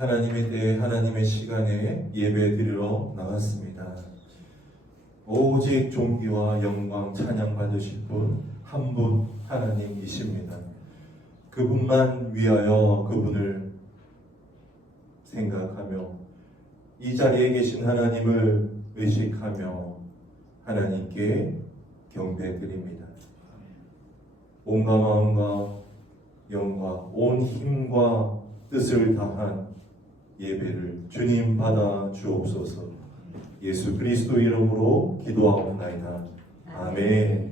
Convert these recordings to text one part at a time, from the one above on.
하나님의 때에 하나님의 시간에 예배 드리러 나왔습니다. 오직 존귀와 영광 찬양 받으실 분 한 분 하나님이십니다. 그분만 위하여 그분을 생각하며 이 자리에 계신 하나님을 의식하며 하나님께 경배드립니다. 온과 마음과 영과 온 힘과 뜻을 다한 예배를 주님 받아 주옵소서. 예수 그리스도 이름으로 기도하옵나이다. 아멘.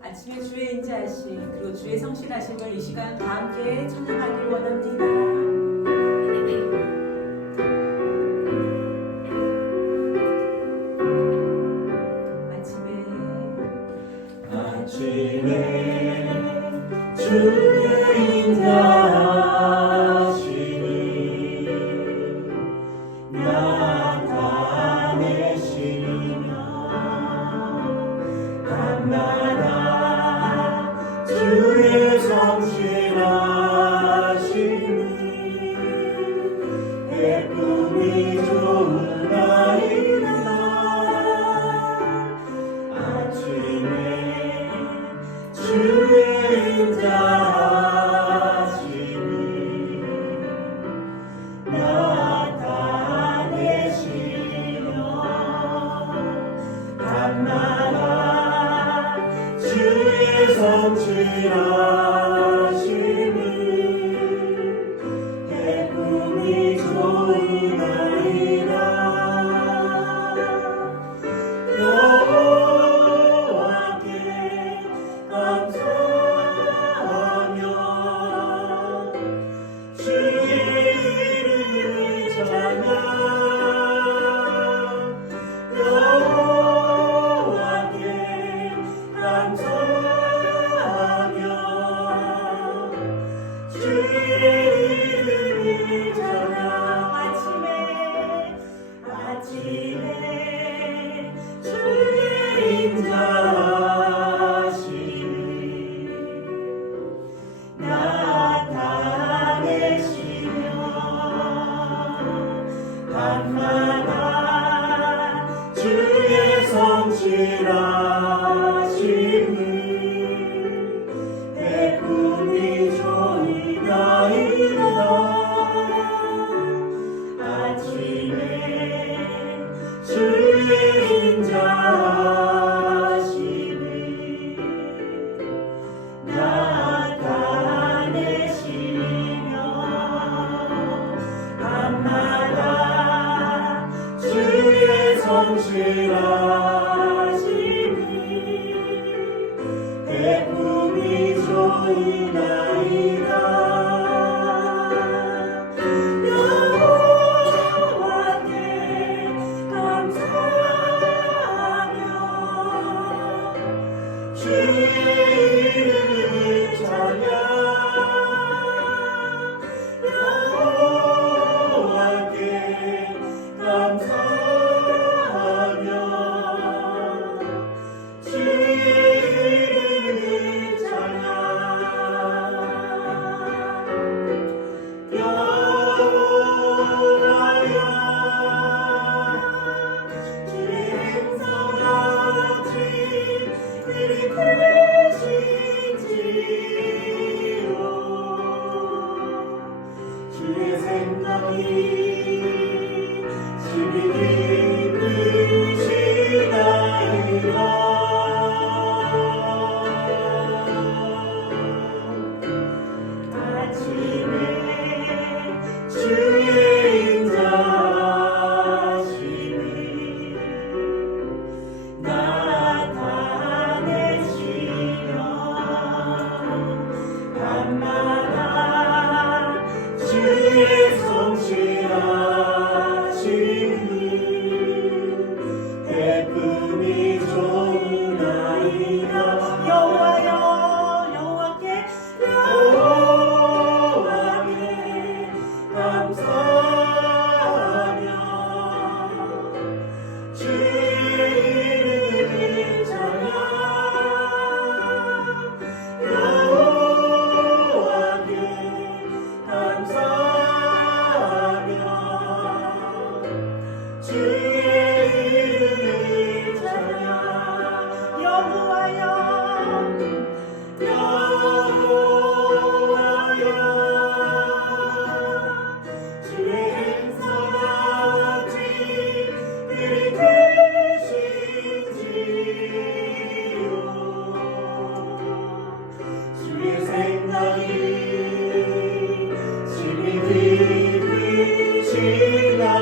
아침에 주의 인자하심 그리고 주의 성실하심을 이 시간 다 함께 찬양하길 원합니다. 아침에 주의 인자하심이 나타내시며 밤마다 주의 성실하심을 베품이 좋으나이다. 아침에 주의 인자하심이 나타내시며 밤마다 주의 성실하심을 베품이 좋으나이다. 여호와께 감사하며 주의 이름을 찬양. 여호와께 감사하며 주의 이름을 찬양. 아침에 주의 인자하심이 나타내시며 밤마다 주의 성실하심을 베품이 좋으나이다. 아침에 주의 인자하심을 나타내시며 밤마다 주의 성실하심을 베품이 좋으나이다. 여호와께 감사하며 주의 이름을 찬양. 여호와께 감사하며 주의 이름을 찬양 여호와여 주의 행사가 어찌 그리 크신지요 주의 생각이 심히 깊으시나이다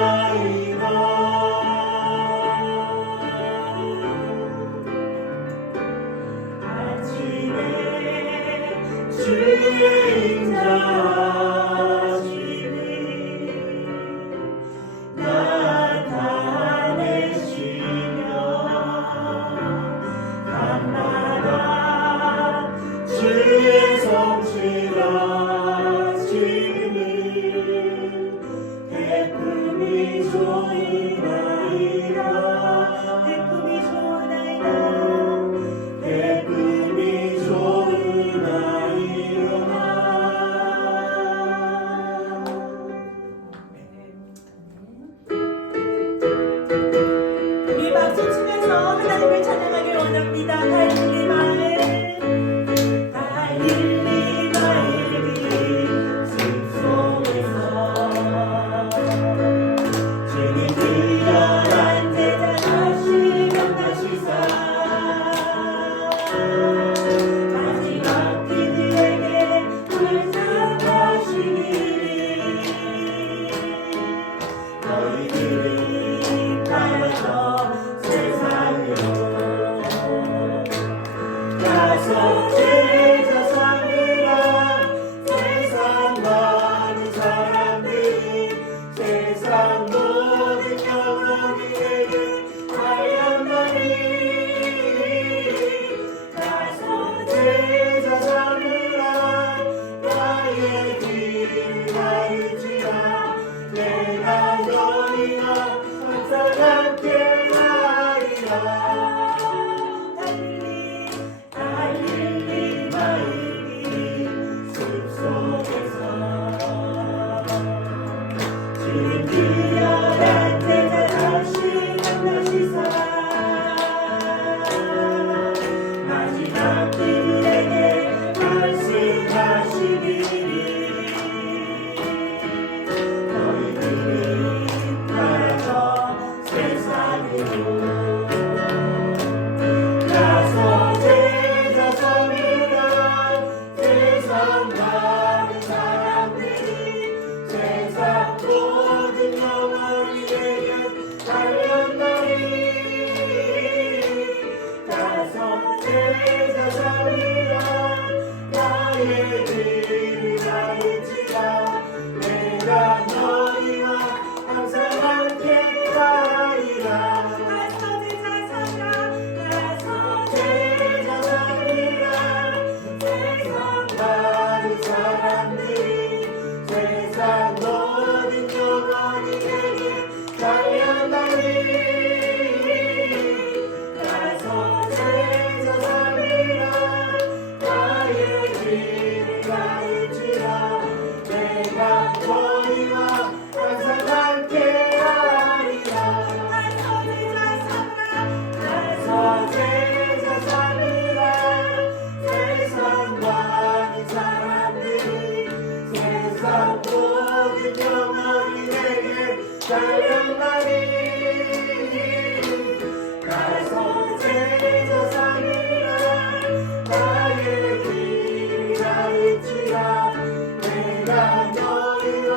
아침에 주의 인자하심이 나타내시며 밤마다 주의 성실하심을 대품이 좋으나이다 대품이 좋으나이다 대품이 좋으나이다 우리 박수 치면서 하나님을 찬양하길 원합니다. 할렐루야. 주님 뛰어난 대단하신 강다시사 마지막 그들에게 말씀하시니 너희들은 가서 세상으로 가서 제자 삼으라 세상 많은 사람들이 세상 모든 영혼에게 하였나니 가서 제자 삼으라 나의 길을 가르치라 내가 너희와 항상 함께하리라 달릴리 마을이 숲속에서 주님 뛰어난 대단하신 강다시사 마지막 그들에게 말씀하시니 너희들은 나라서 세상으로 가서 제자 삼으라 세상 많은 사람들이 세상 모든 영혼에게 달렸나니 가서 제자 삼으라 나의 길을 가르치라 내가 너희와 항상 함께하리라 가서 제자 삼으라 가서 제자 삼으라 세상 많은 사람들이 세상 모든 영혼에게 달려나니 가서 제자 삼으라 나의 길을 가르치라 내가 너희와 항상 함께하리라 가서 제자 삼으라 가서 제자 삼으라 세상 많은 사람들이 세상 모든 영혼에게 달려나니 가서 제자 삼으라 나의 길을 가르치라 내가 너희와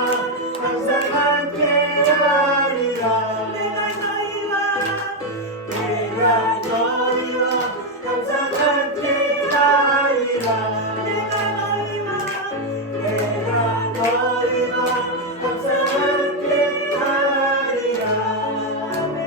항상 함께하리라 내가 너희와 항상 함께하리라 내가 너희와 항상 함께하리라 아멘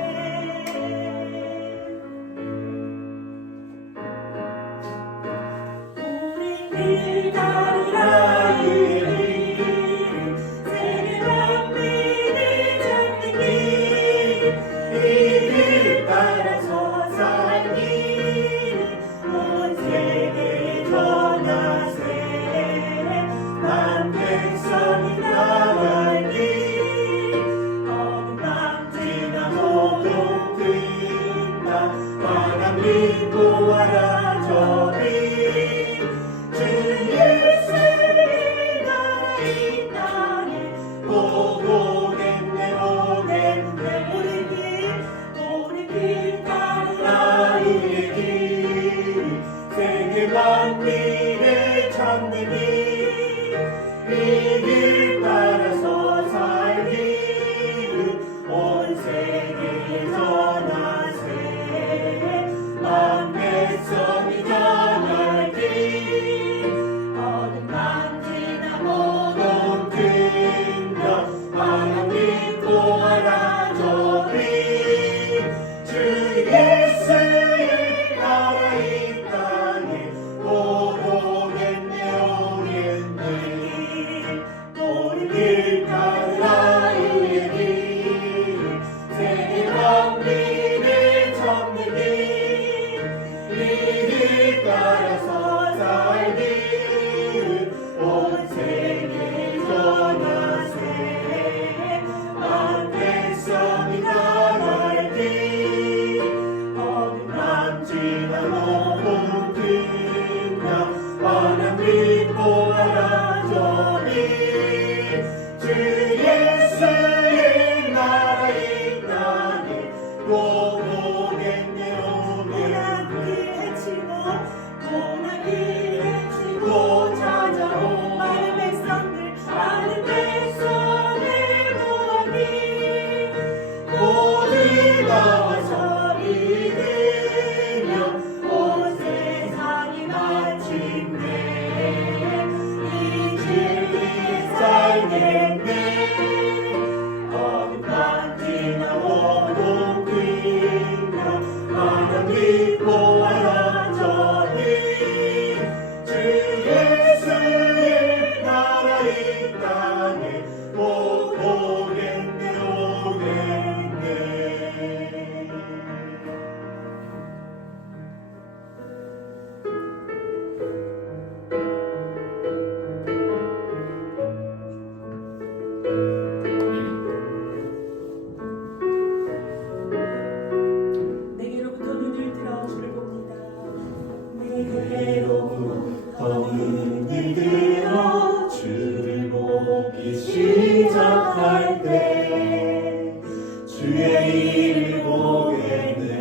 주의 일을 보겠네.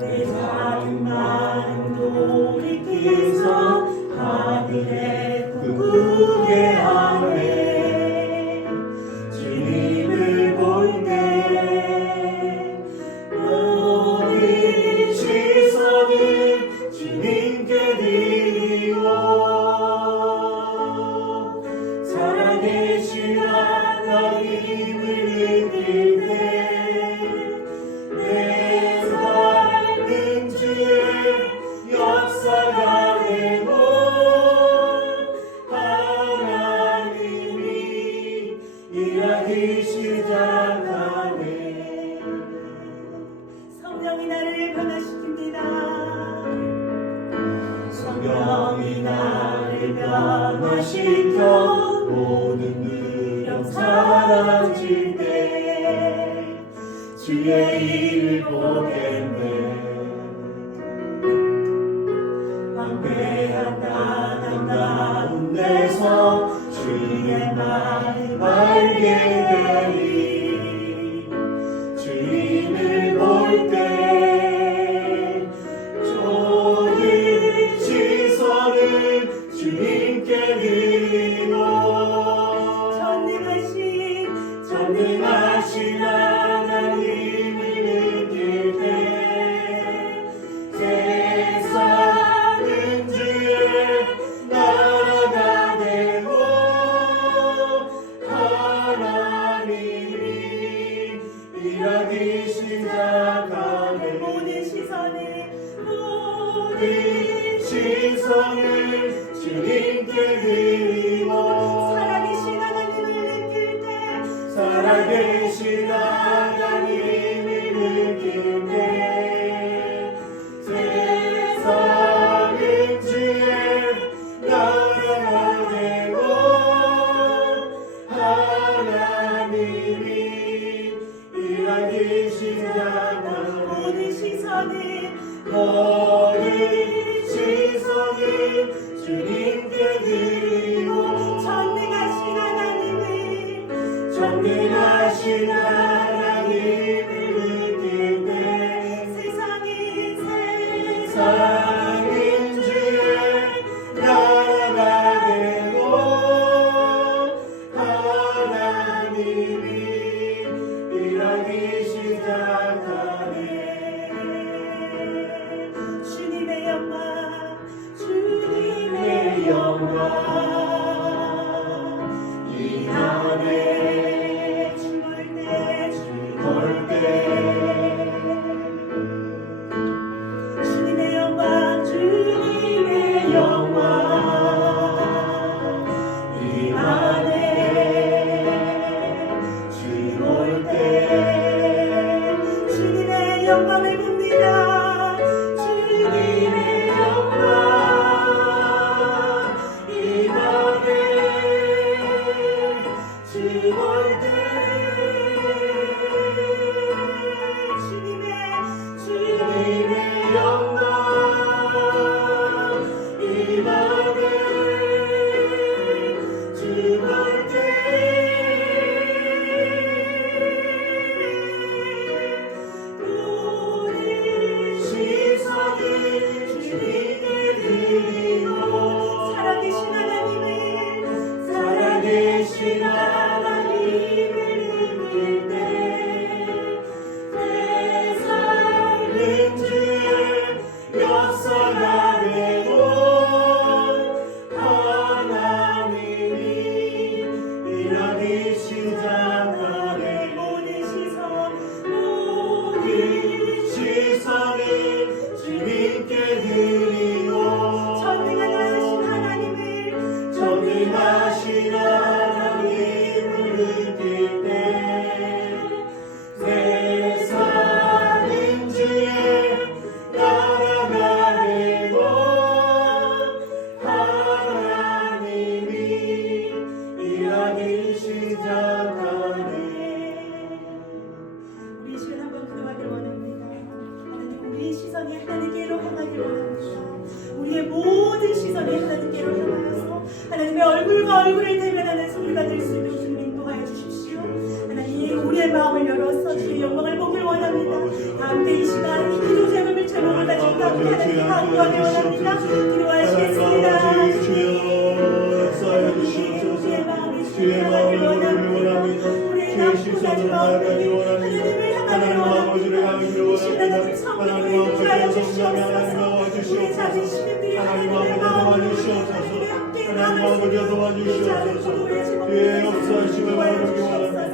내 작은 마음 돌이켜서 하늘에 꿈꾸게 하네. 주님을 볼 때 모든 시선을 주님께 드리고 살아계신 하나님을 느낄 때 내 삶은 주의 역사가 되고 하나님이 일하기 시작하네. 성령이 나를 변화시킵니다. 성령이 나를 변화시켜 모든 무력 사라질 때 주의 일을 보겠네. 황폐한 땅 가운데서 주의 마음 알게 되리. 주님을 볼 때 모든 시선을 주님께 드리고 전능하신 하나님을 느낄 때 세상은 주의 나라가 되고 하나님이 일하기 시작하네. 모든 시선을 주님께 드리고 살아계신 하나님을 느낄 때 세상은 주의 나라가 되고 하나님이 일하기 시작하네. 모든 시선을 주님께 드리고 전능하신 하나님을 느낄 때 세상은 주의 나라가 되고 하나님이 일하기 시작하네. 주님의 영광 이 안에 볼 때 주님의 영광 이 안에 주 볼 때 주님의 영광을 봅니다. 주님의 영광 이 안에 주 볼 때 주님의 영광 이 안에 주 볼 때 우리 시선을 주님께 드리고 살아계신 하나님을 우리의 마음을 열어서 주의 영광을 보길 원합니다. 함께 이 시간 이 기도 제목을 가지고 하나님께 간구하기 원합니다. 기도하시겠습니다. 우리의 마음이 주의 향하길 원합니다. 우리의 남부자지 마음이 하나님을 향하길 원합니다. 이 시간에 성령을 인도하여 주시옵소서. 우리의 작은 시민들이 하나님의 마음을 하나님의 함께 나아갈 수 있도록 이 작은 기도의 제목을 역사하시며 바라보기 원합니다.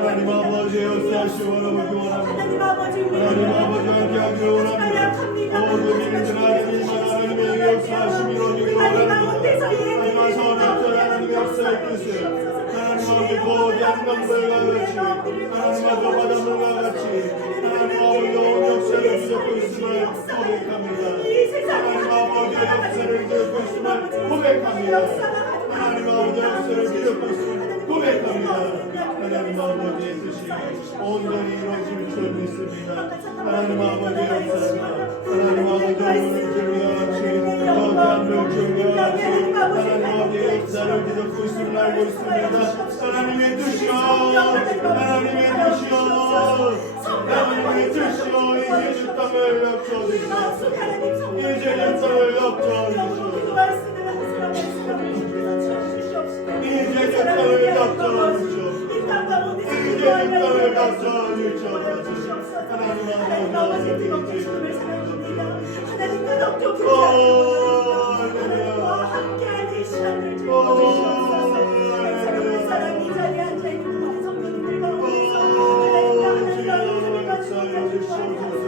하나님 아버지 역사하시며 바라보기 원합니다. 하나님 아버지 우리의 하나님 아버지와 함께하기를 원합니다. 모든 믿는 하나님의 역사하심이 이루어지기를 원합니다. 하나님의 선악들 하나님의 역사의 뜻을 하나님 아버지 거대한 강물과 같이 하나님의 그 바닷물과 같이 하나님 아버지 온 역사를 빚고 있음을 고백합니다. 하나님 아버지의 역사를 빚고 있음을 고백합니다. 하나님 아버지의 역사를 빚고 있음을 고백합니다. 하나님 아버지의 뜻이 온전히 이루어질 줄 믿습니다. 하나님 아버지의 역사가 하나님 아버지의 물질과 같이 거대한 물질과 같이 하나님 아버지의 역사를 빚고 있음을 알고 있습니다. 하나님의 뜻이요 하나님의 뜻이요 하나님의 뜻이요 이 제주 땅을 덮쳐주시옵소서. 이 제주 땅을 덮쳐주시옵소서. 이 제주 땅을 덮쳐주시옵소서. 하나님 아버지 뜨겁게 사랑합니다. 하나님과 하나님과 함께하는 이 시간을 주시옵소서. 사랑하는 사람 이 자리에 앉아있는 모든 성도님들 가운데서 하나님과 하나님과 은총을 주시옵소서.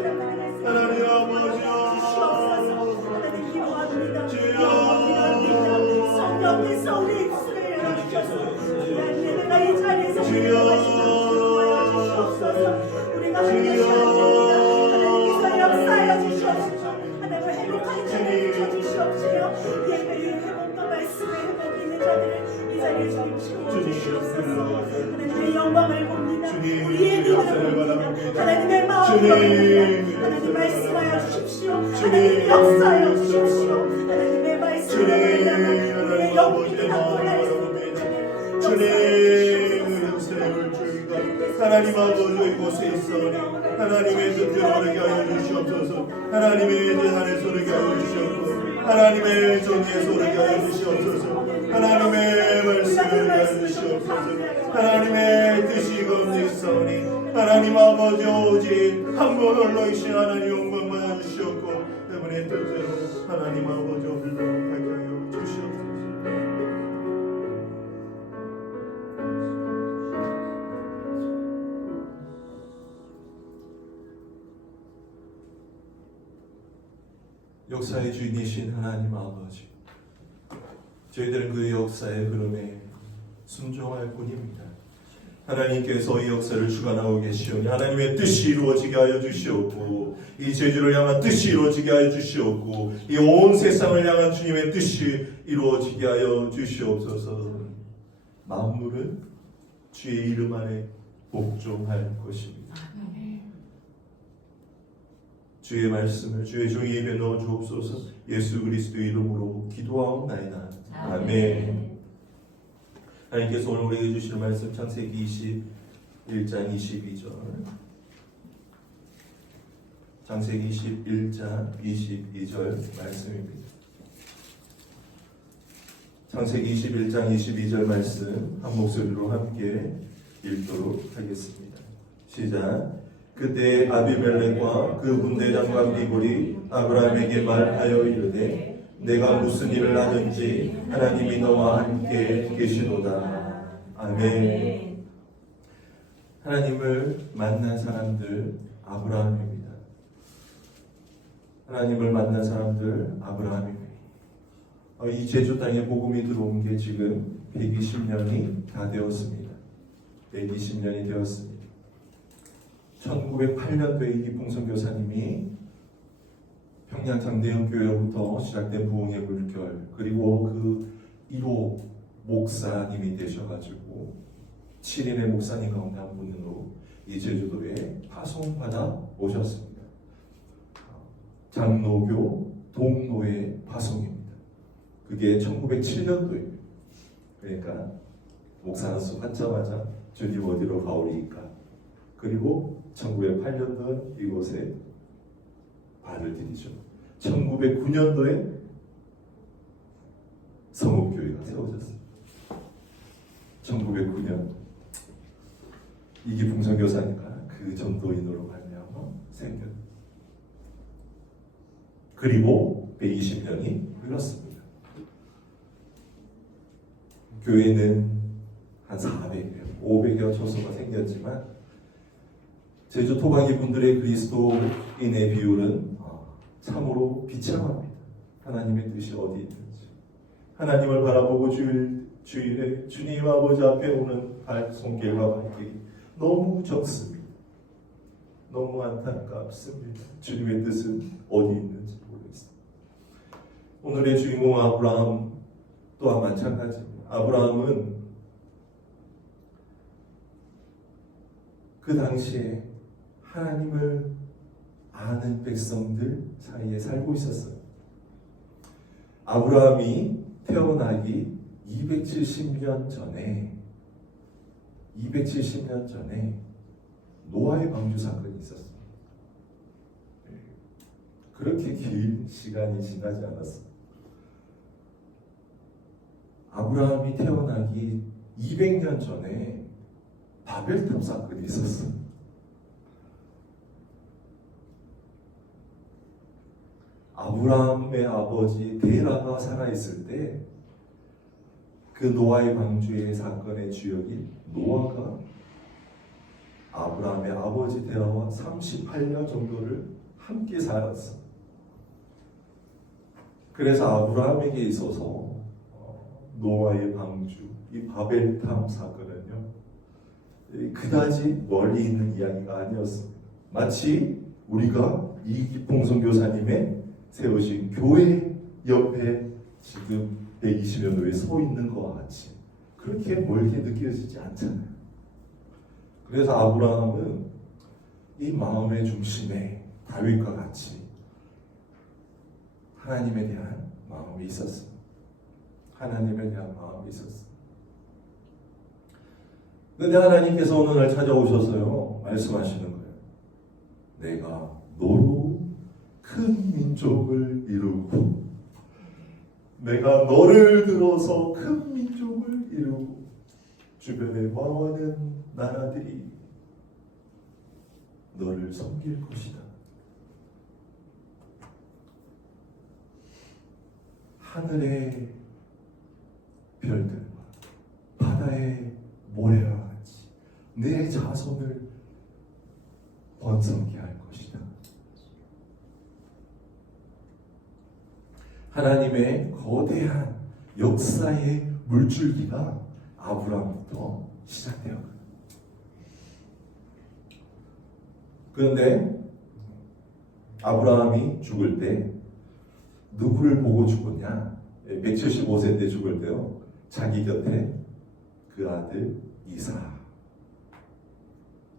하나님 아버지 주시옵소서. 하나님 기도합니다. 기도합니다. 성령께서 우리의 입술을 열어주셔서 내가 이 자리에서 우리가 하나님께서 역사하여 주시옵소서. 하나님을 행복하게 전해 주시옵소서. 예배의 회복과 말씀의 회복이 있는 자들을 이 자리에 주시옵소서. 하나님의 영광을 봅니다. 우리의 눈을 봅니다. 하나님의 마음을 봅니다. 하나님 말씀하여 주십시오. 하나님 역사하여 주십시오. 하나님의 말씀을 우리의 영혼이 담보할 수 있는 자들 주님 역사의 줄기가 하나님 아버지 이곳에 있어오니 하나님의 뜻대로 오르게 하여 주시옵소서. 하나님의 전 안에서 오르게 하여 주시옵소서. 하나님의 정의에서 오르게 하여 주시옵소서. 하나님의 말씀을 오르게 하여 주시옵소서. 하나님의 뜻이 가운데 있어오니 하나님 아버지 오직 한 분 홀로이신 하나님 영광 받아 주시옵고 그분의 뜻대로 하나님 아버지 흘러가게 하여 주시옵소서. 역사의 주인이신 하나님 아버지, 저희들은 그 역사의 흐름에 순종할 뿐입니다. 하나님께서 이 역사를 주관하고 계시오니 하나님의 뜻이 이루어지게 하여 주시옵고 이 제주를 향한 뜻이 이루어지게 하여 주시옵고 이 온 세상을 향한 주님의 뜻이 이루어지게 하여 주시옵소서. 만물은 주의 이름 안에 복종할 것입니다. 주의 말씀을 주의 종의 입에 넣어 주옵소서. 예수 그리스도의 이름으로 기도하옵나이다. 아멘. 하나님께서 오늘 우리에게 주시는 말씀 창세기 21장 22절 창세기 21장 22절 말씀입니다. 창세기 21장 22절 말씀 한 목소리로 함께 읽도록 하겠습니다. 시작. 그때 아비멜렉과 그 군대장과 미골이 아브라함에게 말하여 이르되 내가 무슨 일을 하든지 하나님이 너와 함께 계시도다. 아멘. 하나님을 만난 사람들 아브라함입니다. 하나님을 만난 사람들 아브라함입니다. 이 제주 땅에 복음이 들어온 게 지금 120년이 다 되었습니다. 120년이 되었습니다. 1908년도에 이기풍 선교사님이 평양 장대형교회로부터 시작된 부흥의 물결, 그리고 그 1호 목사님이 되셔가지고 7인의 목사님 가운데 한 분으로 이 제주도에 파송받아 오셨습니다. 장로교 동로의 파송입니다. 그게 1907년도입니다. 그러니까 목사로서 받자마자 주님 어디로 가오리이까? 그리고 1908년도에 이곳에 발을 들이죠. 1909년도에 성읍교회가 세워졌어요. 1909년 이기풍 선교사니까 그 전도인으로 말미암아 생겼. 그리고 120년이 흘렀습니다. 교회는 한 400여, 500여 초소가 생겼지만 제주 토박이 분들의 그리스도인의 비율은 참으로 비참합니다. 하나님의 뜻이 어디 있는지. 하나님을 바라보고 주일에 주님 아버지 앞에 오는 손길과 발길이 너무 적습니다. 너무 안타깝습니다. 주님의 뜻은 어디 있는지 모르겠습니다. 오늘의 주인공 아브라함 또한 마찬가지입니다. 아브라함은 그 당시에 하나님을 아는 백성들 사이에 살고 있었어요. 아브라함이 태어나기 270년 전에 노아의 방주 사건이 있었어요. 그렇게 긴 시간이 지나지 않았어요. 아브라함이 태어나기 200년 전에 바벨탑 사건이 있었어요. 아브라함의 아버지 데라가 살아있을 때 그 노아의 방주의 사건의 주역인 노아가 아브라함의 아버지 데라와 38년 정도를 함께 살았어. 그래서 아브라함에게 있어서 노아의 방주, 이 바벨탑 사건은요, 그다지 멀리 있는 이야기가 아니었습니다. 마치 우리가 이기풍 선교사님의 세우신 교회 옆에 지금 120년 후에 서 있는 것과 같이 그렇게 멀게 느껴지지 않잖아요. 그래서 아브라함은 이 마음의 중심에 다윗과 같이 하나님에 대한 마음이 있었습니다. 하나님에 대한 마음이 있었습니다. 그런데 하나님께서 어느 날 찾아오셔서요, 말씀하시는 거예요. 내가 너로 큰 민족을 이루고 내가 너를 들어서 큰 민족을 이루고 주변에 많은 나라들이 너를 섬길 것이다. 하늘의 별들과 바다의 모래와 같이 내 자손을 번성케 할 것이다. 하나님의 거대한 역사의 물줄기가 아브라함부터 시작되었거든요. 그런데 아브라함이 죽을 때 누구를 보고 죽었냐? 175세 때 죽을 때요, 자기 곁에 그 아들 이삭,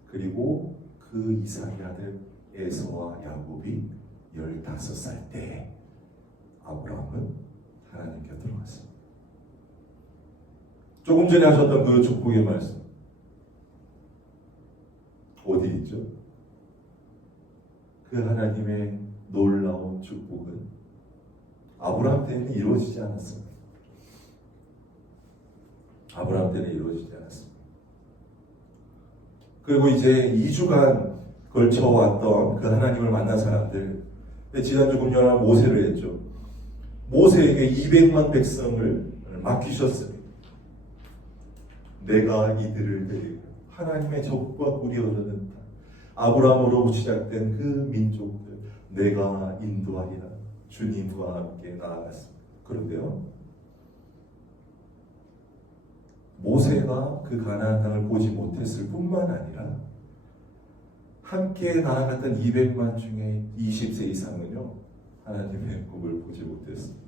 그리고 그 이삭의 아들 에서와 야곱이 15살 때 아브라함은 하나님 곁으로 갔습니다. 조금 전에 하셨던 그 축복의 말씀 어디 있죠? 그 하나님의 놀라운 축복은 아브라함 때는 이루어지지 않았습니다. 아브라함 때는 이루어지지 않았습니다. 그리고 이제 2주간 걸쳐왔던 그 하나님을 만난 사람들, 지난주 금요일 모세를 했죠. 모세에게 200만 백성을 맡기셨어요. 내가 이들을 데리고 하나님의 적과 꿀이 흐르는 땅, 아브라함으로 시작된 그 민족들 내가 인도하리라 주님과 함께 나아갔습니다. 그런데요, 모세가 그 가나안 땅을 보지 못했을 뿐만 아니라 함께 나아갔던 200만 중에 20세 이상은요, 하나님의 꿈을 보지 못했습니다.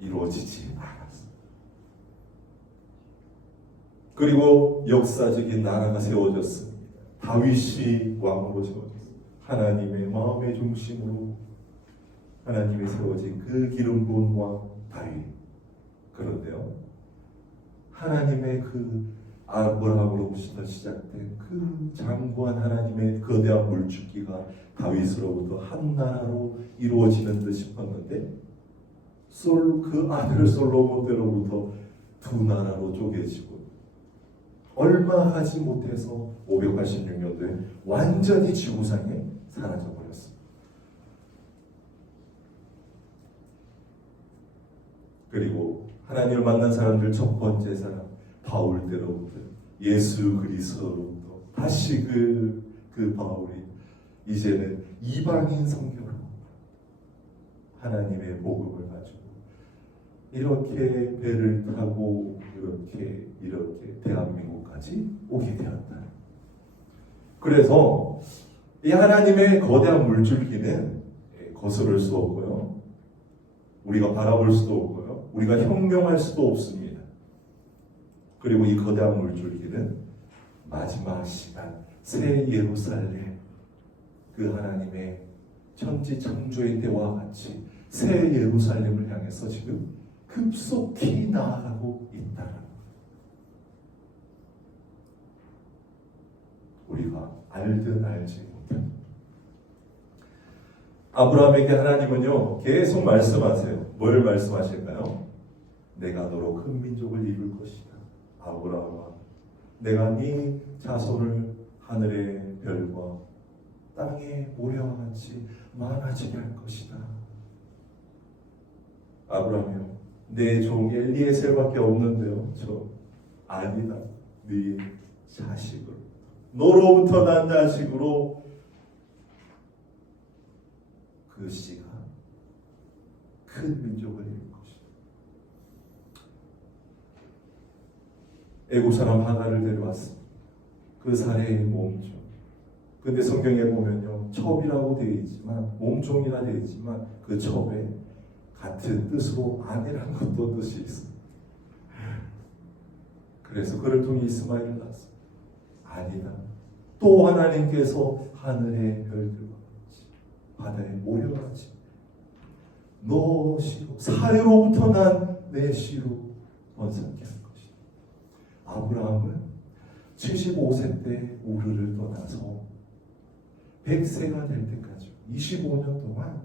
이루어지지 않았습니다. 그리고 역사적인 나라가 세워졌습니다. 다윗이 왕으로 세워졌습니다. 하나님의 마음의 중심으로 하나님이 세워진 그 기름 부은 왕 다윗. 그런데요, 하나님의 그 아브라함으로부터 시작된 그 장구한 하나님의 거대한 물줄기가 다윗으로부터 한 나라로 이루어지는 듯 싶었는데 그 아들 솔로몬 때로부터 두 나라로 쪼개지고 얼마 하지 못해서 586년도에 완전히 지구상에 사라져버렸습니다. 그리고 하나님을 만난 사람들 첫 번째 사람 바울 때로부터 예수 그리스도로부터 다시 그 바울이 이제는 이방인 선교로 하나님의 복음을 가지고 이렇게 배를 타고 이렇게 대한민국까지 오게 되었다. 그래서 이 하나님의 거대한 물줄기는 거스를 수 없고요. 우리가 바라볼 수도 없고요. 우리가 형용할 수도 없습니다. 그리고 이 거대한 물줄기는 마지막 시간 새 예루살렘 그 하나님의 천지 창조의 때와 같이 새 예루살렘을 향해서 지금 급속히 나아가고 있다는 것. 우리가 알든 알지 못한 아브라함에게 하나님은요 계속 말씀하세요. 뭘 말씀하실까요? 내가 너로 큰 민족을 이룰 것이다. 아브라함아, 내가 네 자손을 하늘의 별과 땅의 모래와 같이 많아지게 할 것이다. 아브라함이요, 내 종 엘리에셀밖에 없는데요. 저 아니다. 네 자식으로, 너로부터 난 자식으로 그 씨가 큰 민족을 이룰 것이다. 애국 사람 하나를 데려왔습니다. 그 사례의 몸종. 근데 성경에 보면요, 첩이라고 되어 있지만 몸종이라 되어 있지만 그 첩에 같은 뜻으로 아내라는 것도 뜻이 있습니다. 그래서 그를 통해 이스마엘을 낳았습니다. 아니다. 또 하나님께서 하늘의 별들과 같이 바다의 모래와 같이 너 씨로 사례로부터 난 내 씨로 번성케 할 것이다. 아브라함은 75세 때 우르를 떠나서 100세가 될 때까지 25년 동안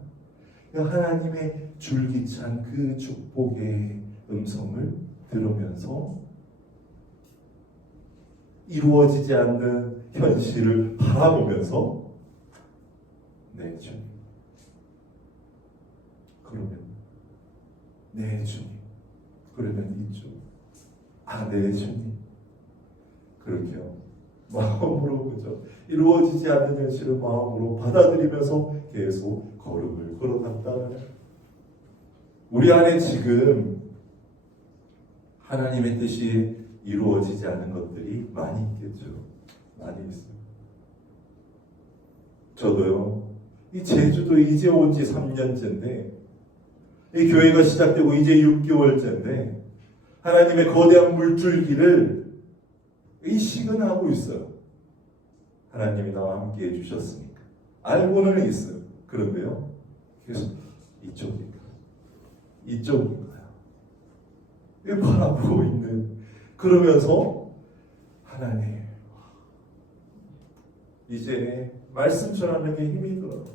하나님의 줄기찬 그 축복의 음성을 들으면서 이루어지지 않는 현실을 바라보면서 내 주님, 그러면 내 주님, 그러면 이주, 내 주님, 그렇게요. 마음으로 그죠. 이루어지지 않는 현실을 마음으로 받아들이면서 계속 걸음을 걸어간다는 우리 안에 지금 하나님의 뜻이 이루어지지 않는 것들이 많이 있겠죠. 많이 있어요. 저도요. 이 제주도 이제 온 지 3년째인데 이 교회가 시작되고 이제 6개월째인데 하나님의 거대한 물줄기를 이 시근하고 있어요. 하나님이 나와 함께 해주셨으니까. 알고는 있어요. 그런데요. 계속 이쪽인가요? 이 바라보고 있는. 그러면서 하나님, 이제 말씀 전하는 게 힘이 들어요.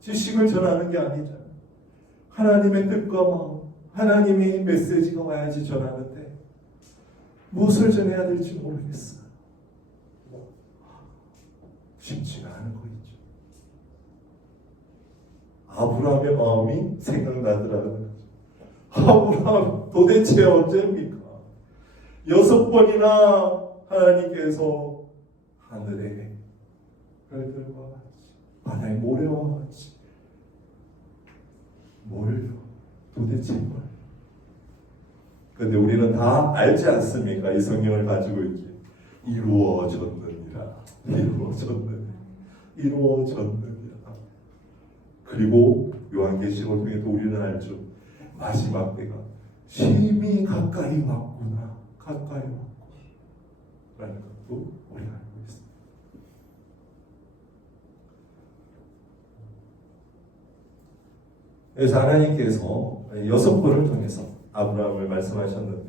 지식을 전하는 게 아니잖아요. 하나님의 뜻과 마음, 하나님의 메시지가 와야지 전하는데 무엇을 전해야 될지 모르겠어요. 쉽지가 않은 거 있죠. 아브라함의 마음이 생각나더라는 거죠. 아브라함 도대체 언제입니까? 6번이나 하나님께서 하늘의 별들과 같이 바다의 모래와 같이 뭘 도대체 뭘? 근데 우리는 다 알지 않습니까? 이 성경을 가지고 있기 이루어졌느니라. 그리고 요한계시록을 통해 또 우리는 알죠. 마지막 때가 심히 가까이 왔구나. 라는 것도 우리가 알고 있습니다. 그래서 하나님께서 6번을 통해서 아브라함을 말씀하셨는데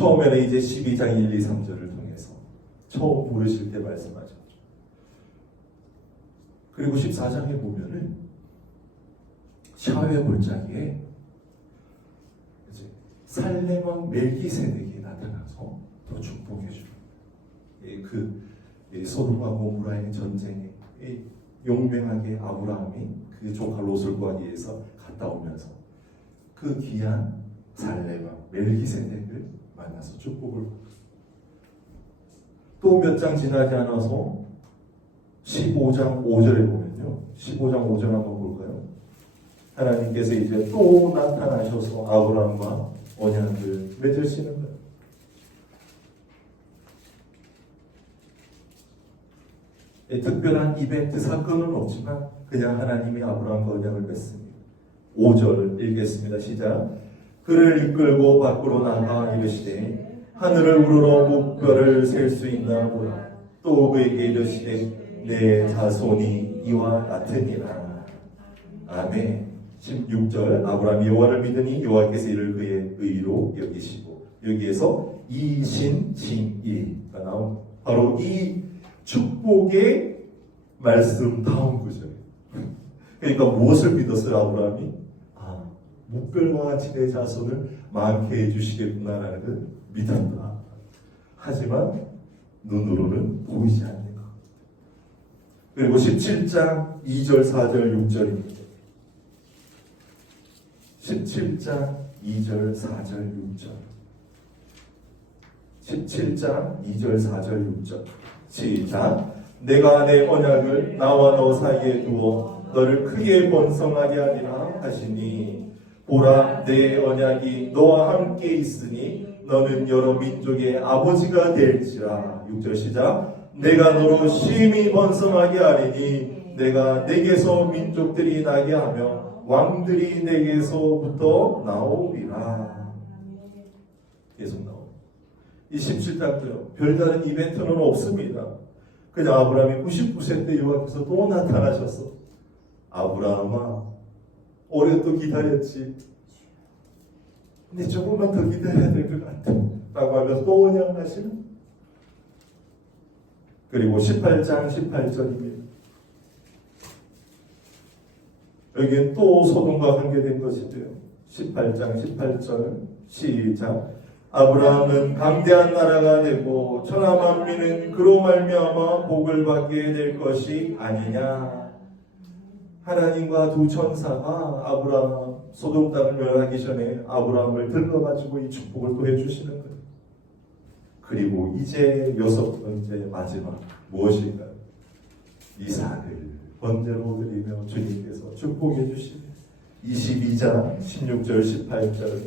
처음에는 이제 12장 1, 2, 3절을 통해서 처음 부르실 때 말씀하셨죠. 그리고 14장에 보면은 샤웨 골짜기에 이제 살렘왕 멜기세덱이 나타나서 또 축복해 주는 그 소돔과 고모라의 전쟁에 용맹하게 아브라함이 그 조카 롯을 구하기 위해서 갔다 오면서 그 귀한 살렘왕 멜기세덱을 만나서 축복을 또 몇 장 지나지 않아서 15장 5절에 보면요. 15장 5절 한번 볼까요? 하나님께서 이제 또 나타나셔서 아브라함과 언약을 맺으시는 거예요. 특별한 이벤트 사건은 없지만 그냥 하나님이 아브라함과 언약을 맺습니다. 5절 읽겠습니다. 시작. 그를 이끌고 밖으로 나가 이르시되 하늘을 우러러 목별을 셀 수 있나 보라. 또 그에게 이르시되 내 자손이 이와 같으니라. 아멘. 16절 아브라함이 여호와를 믿으니 여호와께서 이를 그의 의로 여기시고, 여기에서 이신칭이가 나온 바로 이 축복의 말씀 다음 구절. 그러니까 무엇을 믿었어요 아브라함이? 목별과 같이 내 자손을 많게 해주시겠구나라는 걸 믿었다. 하지만 눈으로는 보이지 않는 것. 그리고 17장 2절 4절 6절입니다. 17장 2절 4절 6절 17장 2절 4절 6절 시작. 내가 내 언약을 나와 너 사이에 두어 너를 크게 번성하게 하리라 하시니 보라 내 언약이 너와 함께 있으니 너는 여러 민족의 아버지가 될지라. 6절 시작. 내가 너로 심히 번성하게 하리니 내가 내게서 민족들이 나게 하며 왕들이 내게서부터 나오리라. 계속 나옵니다. 이 17장도요. 별다른 이벤트는 없습니다. 그냥 아브라함이 99세 때 여호와께서 또 나타나셨어. 아브라함아 오래 또 기다렸지. 근데 조금만 더 기다려야 될 것 같아 라고 하면서 또 언약하시는. 그리고 18장 18절입니다. 여기는 또 소돔과 관계된 것이죠. 18장 18절 시작. 아브라함은 강대한 나라가 되고 천하 만민은 그로 말미암아 복을 받게 될 것이 아니냐. 하나님과 두 천사가 아브라함 소돔 땅을 멸하기 전에 아브라함을 들러가지고 이 축복을 또 해주시는 거예요. 그리고 이제 6번째 마지막 무엇일까요? 이삭을 번제로 드리며 주님께서 축복해 주시며 22장 16절 18절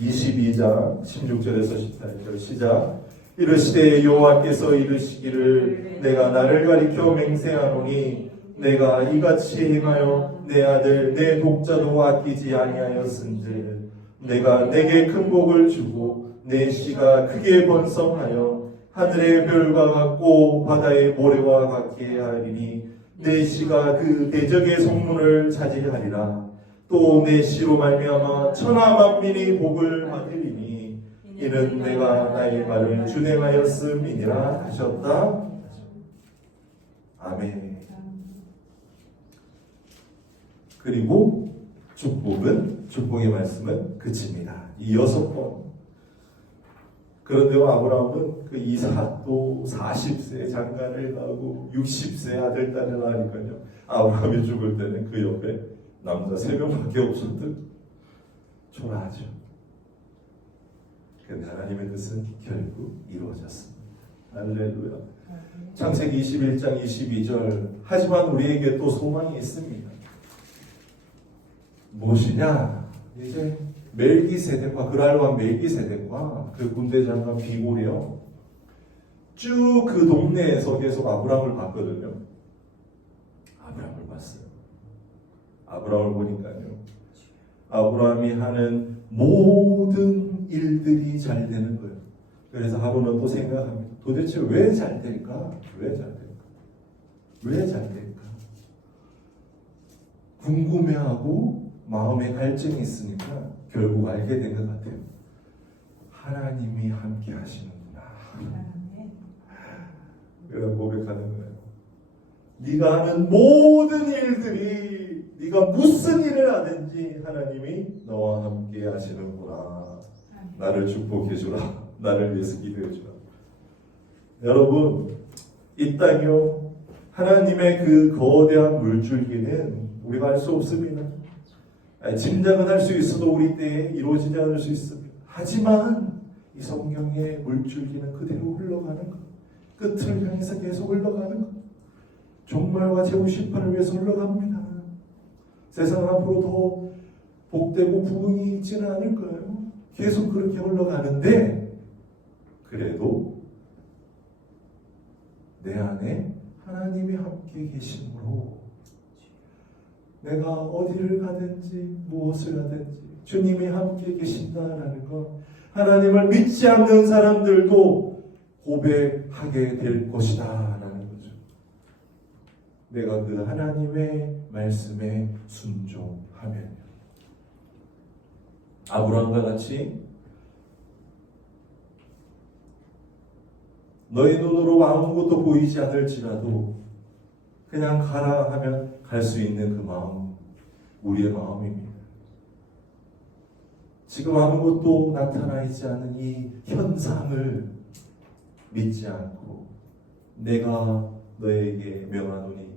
22장 16절에서 18절 시작. 이르시되 여호와께서 이르시기를 내가 나를 가리켜 맹세하노니 내가 이같이 행하여 내 아들 내 독자도 아끼지 아니하였은즉 내가 내게 큰 복을 주고 내 씨가 크게 번성하여 하늘의 별과 같고 바다의 모래와 같게 하리니 내 씨가 그 대적의 성문을 차지하리라. 또 내 씨로 말미암아 천하 만민이 복을 받으리니 이는 내가 나의 말을 준행하였음이니라 하셨다. 아멘. 그리고 축복의 말씀은 그칩니다. 이 6번. 그런데 아브라함은 그 이삭도 40세 장가를 가고 60세 아들, 딸을 낳으니까요. 아브라함이 죽을 때는 그 옆에 남자 3명밖에 없었듯 초라하죠. 그런데 하나님의 뜻은 결국 이루어졌습니다. 할렐루야. 창세기 21장 22절. 하지만 우리에게 또 소망이 있습니다. 무엇이냐? 이제 멜기세덱과 그랄왕 멜기세덱과 그 군대 장관 비골이요. 쭉 그 동네에서 계속 아브라함을 봤거든요. 아브라함을 봤어요. 아브라함을 보니까요. 아브라함이 하는 모든 일들이 잘 되는 거예요. 그래서 하루는 또 생각합니다. 도대체 왜 잘 될까? 왜 잘 될까? 왜 잘 될까? 궁금해하고 마음에 갈증이 있으니까 결국 알게 된 것 같아요. 하나님이 함께 하시는구나. 아멘. 그래서 고백하는 거예요. 네가 하는 모든 일들이 네가 무슨 일을 하든지 하나님이 너와 함께 하시는구나. 나를 축복해 주라. 나를 위해서 기도해 주라. 여러분, 이 땅이요, 하나님의 그 거대한 물줄기는 우리가 알 수 없습니다. 짐작은 할 수 있어도 우리 때에 이루어지지 않을 수 있습니다. 하지만 이 성경의 물줄기는 그대로 흘러가는 것, 끝을 향해서 계속 흘러가는 것, 종말과 제후 심판을 위해서 흘러갑니다. 세상 앞으로 더 복되고 부흥이 있지는 않을 거예요. 계속 그렇게 흘러가는데, 그래도 내 안에 하나님이 함께 계심으로 내가 어디를 가든지 무엇을 하든지 주님이 함께 계신다라는 것, 하나님을 믿지 않는 사람들도 고백하게 될 것이다 라는 거죠. 내가 그 하나님의 말씀에 순종하면 아브라함과 같이 너희 눈으로 아무것도 보이지 않을지라도 그냥 가라 하면 갈 수 있는 그 마음, 우리의 마음입니다. 지금 아무것도 나타나 있지 않은 이 현상을 믿지 않고 내가 너에게 명하노니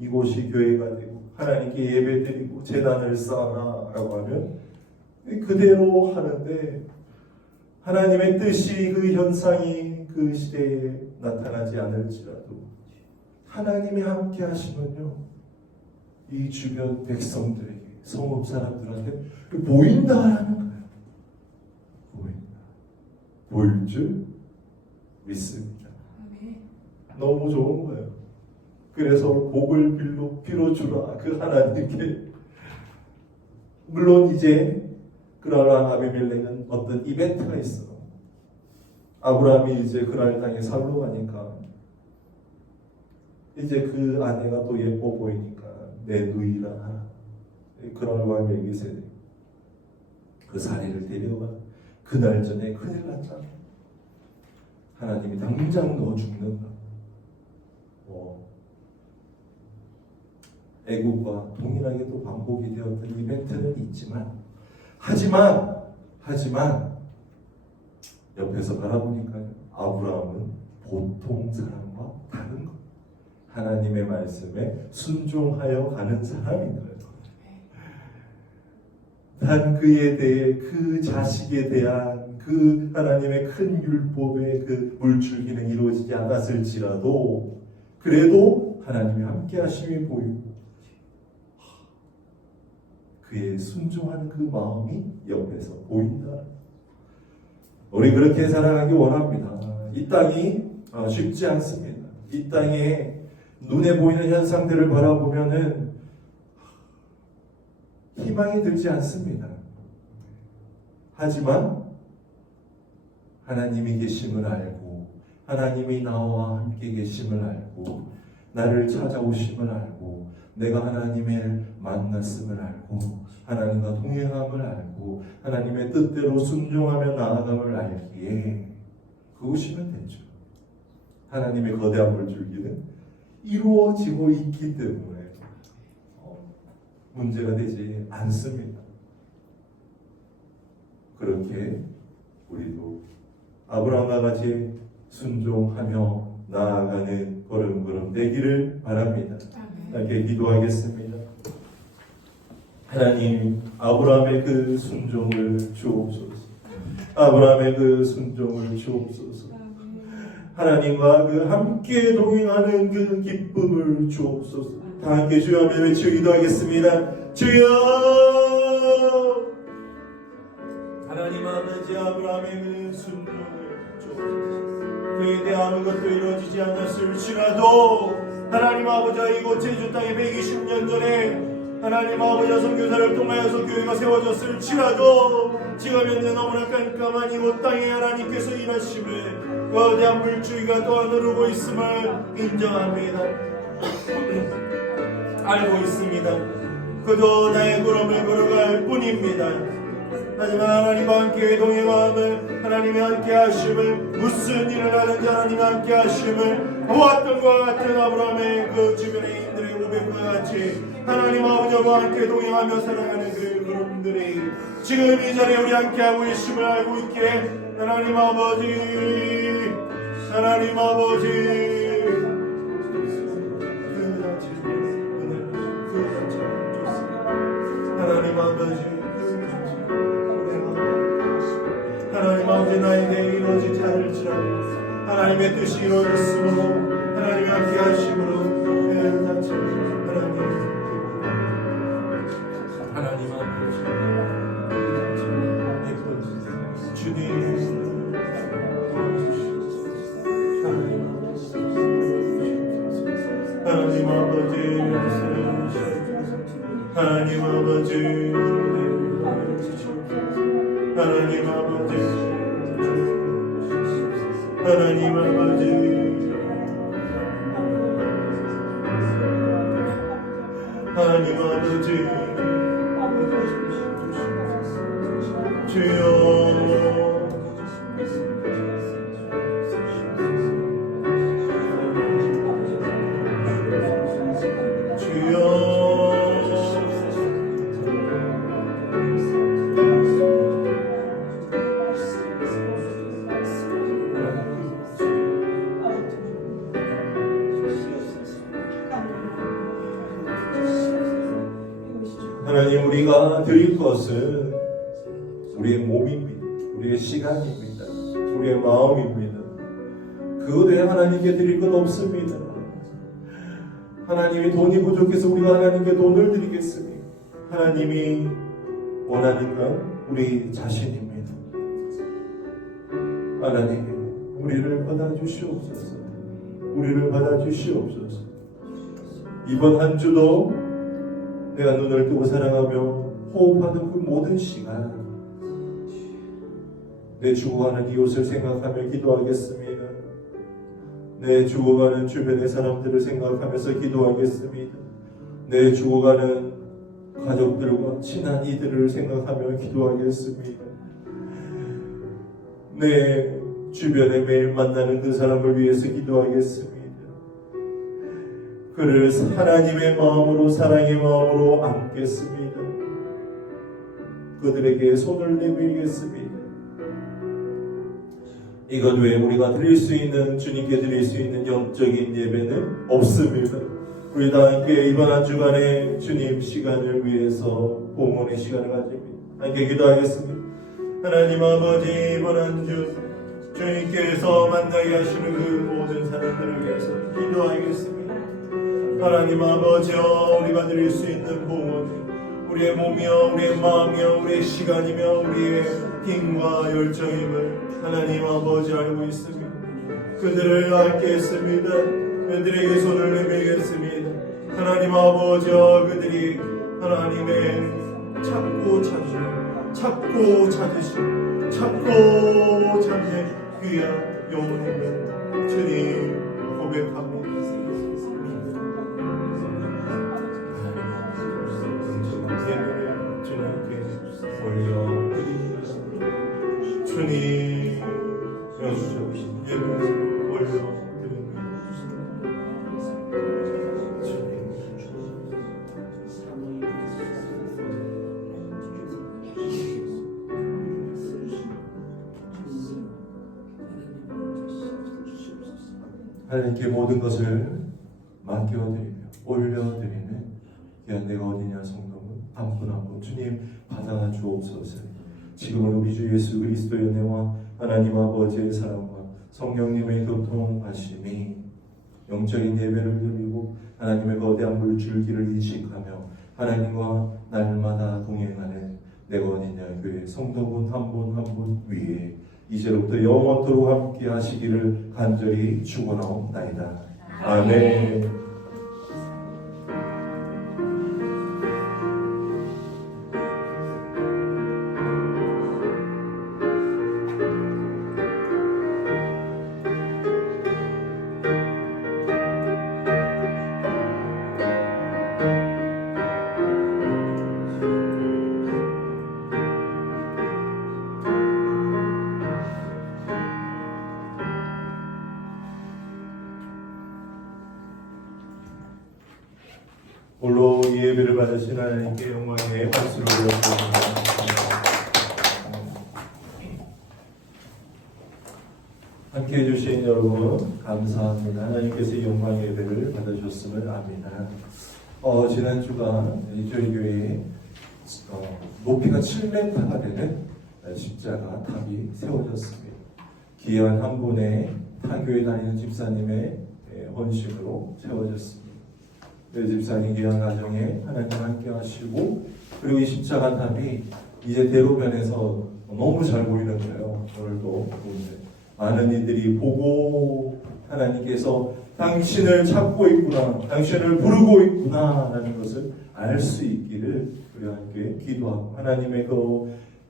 이곳이 교회가 되고 하나님께 예배드리고 제단을 쌓아라 라고 하면 그대로 하는데, 하나님의 뜻이 그 현상이 그 시대에 나타나지 않을지라도 하나님이 함께 하시면요, 이 주변 백성들에게, 성읍 사람들한테 보인다라는 거예요. 보인다. 보일 줄 믿습니다. 너무 좋은 거예요. 그래서 복을 빌어주라 그 하나님께. 물론 이제 그라랑 아비멜렉은 어떤 이벤트가 있어. 아브라함이 이제 그랄 땅에 살러 가니까 이제 그 아내가 또 예뻐 보이니까 내 누이라 그랄과 멜기세덱 그 사례를 데려가. 그날 전에 큰일 났잖아. 하나님이 당장 너 죽는다. 애국과 동일하게 또 반복이 되었던 이벤트는 있지만, 하지만 옆에서 바라보니까 아브라함은 보통 사람과 다른 것, 하나님의 말씀에 순종하여 가는 사람인 거예요. 단 그에 대해, 그 자식에 대한 그 하나님의 큰 율법의 그 물줄기는 이루어지지 않았을지라도 그래도 하나님이 함께 하심이 보이고 그의 순종하는 그 마음이 옆에서 보인다. 우리 그렇게 살아가기 원합니다. 이 땅이 쉽지 않습니다. 이 땅에 눈에 보이는 현상들을 바라보면은 희망이 들지 않습니다. 하지만 하나님이 계심을 알고, 하나님이 나와 함께 계심을 알고, 나를 찾아오심을 알고, 내가 하나님을 만났음을 알고, 하나님과 동행함을 알고, 하나님의 뜻대로 순종하며 나아감을 알기에 그것이면 되죠. 하나님의 거대한 물줄기는 이루어지고 있기 때문에 문제가 되지 않습니다. 그렇게 우리도 아브라함과 같이 순종하며 나아가는 걸음걸음 되기를 바랍니다. 함께 기도하겠습니다. 하나님, 아브라함의 그 순종을 주옵소서. 아브라함의 그 순종을 주옵소서. 하나님과 그 함께 동행하는 그 기쁨을 주옵소서. 다 함께 주여 하며 외쳐 기도하겠습니다. 주여! 하나님 아버지, 아브라함의 그 순종을 주옵소서. 그에 대해 아무것도 이루어지지 않았을지라도 하나님 아버지, 이곳 제주 땅에 120년 전에 하나님 아버지 선교사를 통하여서 교회가 세워졌을지라도 지금 현재 너무나 깜깜한 이곳 땅에 하나님께서 일하심을 거대한 물줄기가 또 흐르고 있음을 인정합니다. 알고 있습니다. 그저 나의 걸음을 걸어갈 뿐입니다. 하지만 하나님과 함께 동행함을, 하나님이 함께 하심을, 무슨 일을 하는지 하나님이 함께 하심을 보았던 것과 같은 아브라함의 그 주변의 인들의 고백과 같이 하나님 아버지와 함께 동행하며 살아가는 그 그룹들이 지금 이 자리에 우리 함께하고 계심을 알고 있기에 하나님 아버지, 하나님 아버지 그 자체를 은혜를 그 자체를 줬습니다. 하나님 아버지 하나님 아버지 나에게 이루어지지 않을지라도 하나님의 뜻이 이루어졌으므로 하나님이 함께 하심으로 그 자체를 하나님 아버지 주님 하나님 아버지 하나님 아버지 하나님 아버지 하나님 아버지 하나님 아버지 주여 하나님 우리가 드릴 것은 우리의 몸입니다. 우리의 시간입니다. 우리의 마음입니다. 그 외에 하나님께 드릴 것 없습니다. 하나님이 돈이 부족해서 우리가 하나님께 돈을 드리겠습니다. 하나님이 원하는 건 우리 자신입니다. 하나님 우리를 받아주시옵소서. 우리를 받아주시옵소서. 이번 한 주도 내가 눈을 뜨고 사랑하며 호흡하는 그 모든 시간 내 죽어가는 이웃을 생각하며 기도하겠습니다. 내 죽어가는 주변의 사람들을 생각하면서 기도하겠습니다. 내 죽어가는 가족들과 친한 이들을 생각하며 기도하겠습니다. 내 주변에 매일 만나는 그 사람을 위해서 기도하겠습니다. 그를 하나님의 마음으로 사랑의 마음으로 안겠습니다. 그들에게 손을 내밀겠습니다. 이것 외에 우리가 드릴 수 있는 주님께 드릴 수 있는 영적인 예배는 없습니다. 우리 다 함께 이번 한 주간의 주님 시간을 위해서 봉헌의 시간을 가집니다. 함께 기도하겠습니다. 하나님 아버지 이번 한 주 주님께서 만나게 하시는 그 모든 사람들을 위해서 기도하겠습니다. 하나님 아버지여 우리가 드릴 수 있는 봉헌 우리의 몸이여 우리의 마음이여 우리의 시간이며 우리의 힘과 열정임을 하나님 아버지 알고 있습니다. 그들을 안겠습니다. 그들에게 손을 내밀겠습니다. 하나님 아버지여 그들이 하나님의 찾고 찾는 귀한 영혼임을 주님 고백합니다. 주님 영적인 예배를 올려드립니다. 하나님께 모든 것을 맡겨드리며 올려드리는 귀한 내가 어디냐 성도는 한 분 한 분 주님 받아 주옵소서. 지금은 우리 주 예수 그리스도의 은혜와 하나님 아버지의 사랑과 성령님의 교통하심이 영적인 예배를 드리고 하나님의 거대한 물줄기를 인식하며 하나님과 날마다 동행하는 내가 어디냐 교회 성도분 한 분 한 분 위에 이제부터 영원토록 함께 하시기를 간절히 축원하옵나이다. 아멘. 홀로 이 예배를 받으신 하나님께 영광의 박수를 드립니다. 함께 해주신 여러분 감사합니다. 하나님께서 영광의 예배를 받으셨음을 압니다. 지난주가 저희 교회에 높이가 7m가 되는 십자가 탑이 세워졌습니다. 귀한 한 분의 타교에 다니는 집사님의 헌신으로 세워졌습니다. 그 집사님 귀한 가정에 하나님 함께 하시고, 그리고 이 십자가 탑이 이제 대로변에서 너무 잘 보이는 거예요. 오늘도 많은 이들이 보고 하나님께서 당신을 찾고 있구나, 당신을 부르고 있구나 라는 것을 알 수 있기를 우리 함께 기도하고, 하나님의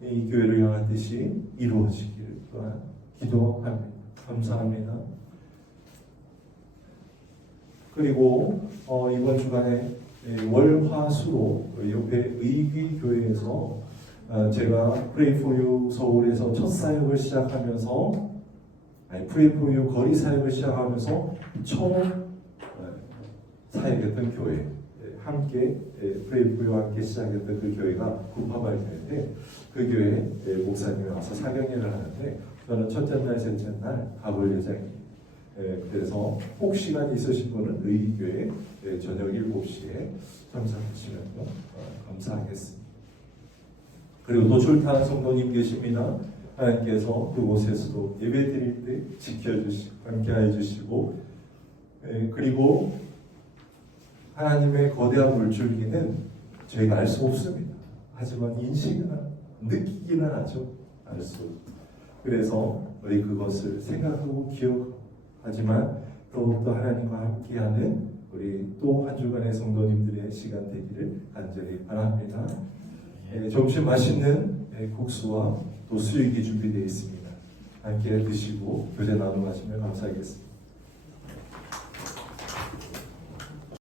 이 교회를 향한 뜻이 이루어지기를 또한 기도합니다. 감사합니다. 그리고 이번 주간에 월화수로 옆에 의귀교회에서 제가 Pray for You 서울에서 첫 사역을 시작하면서, Pray for You 거리 사역을 시작하면서 처음 사역했던 교회, 함께 Pray for You 함께 시작했던 그 교회가 구파발교회인데, 그 교회 목사님이 와서 사경회를 하는데 저는 첫째 날, 셋째 날 가볼 예정입니다. 그래서 혹 시간이 있으신 분은 의기교회 저녁 7시에 참석하시면 감사하겠습니다. 그리고 노출탄 성도님 계십니다. 하나님께서 그곳에서도 예배 드릴 때 지켜주시고 함께해 주시고, 그리고 하나님의 거대한 물줄기는 저희가 알 수 없습니다. 하지만 느끼기는 하죠. 알 수. 그래서 우리 그것을 생각하고 기억하고, 하지만 더욱더 하나님과 함께하는 우리 또 한 주간의 성도님들의 시간 되기를 간절히 바랍니다. 점심 맛있는 국수와 또 수육이 준비되어 있습니다. 함께 드시고 교제 나눠 가시면 감사하겠습니다.